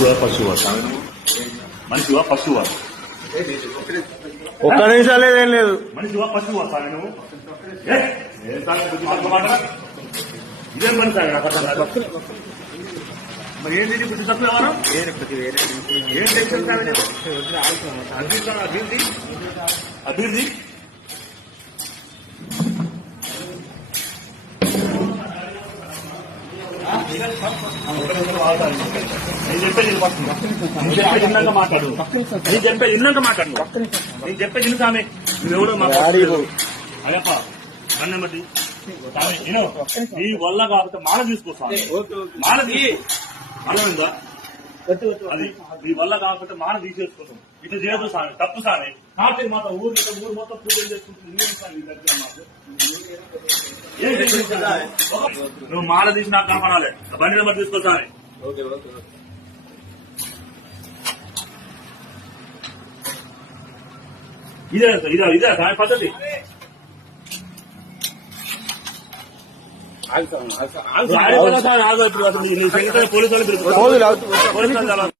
మనిషివా పశువా మనిషివా పశువా ఒక్క నిమిషం లేదేం లేదు. మనిషివా పశువా సామి నువ్వు ఇదేం పని సార్ నాకు అర్థం కాదు. మరి ఏంటి బుద్ధి తక్కువ ఎవరు ఏం టెన్షన్ సార్ అభివృద్ధి అభివృద్ధి నేను చెప్పేది ఇన్నాక మాట్లాడు నేను చెప్పేది ఇన్నాక మాట్లాడు నేను చెప్పేది ఇన్ని సామె నువ్వెవడో అదేప అన్నమతి ఈ వల్ల కాకపోతే మాల తీసుకోసాను మాల అర్థమైందా అది మీ వల్ల కాకపోతే మాల తీసేసుకోవడం ఇట్లా చేయదు సామె తప్పు సామె కాబట్టి మాత్రం ఊరు మొత్తం పూజలు చేసుకుంటుంది నువ్వు మాల తీసి నాకు కనపడాలి బండి నెంబర్ తీసుకోసారి ఇదే ఇదే సామె పద్ధతి పోలీసు వాళ్ళు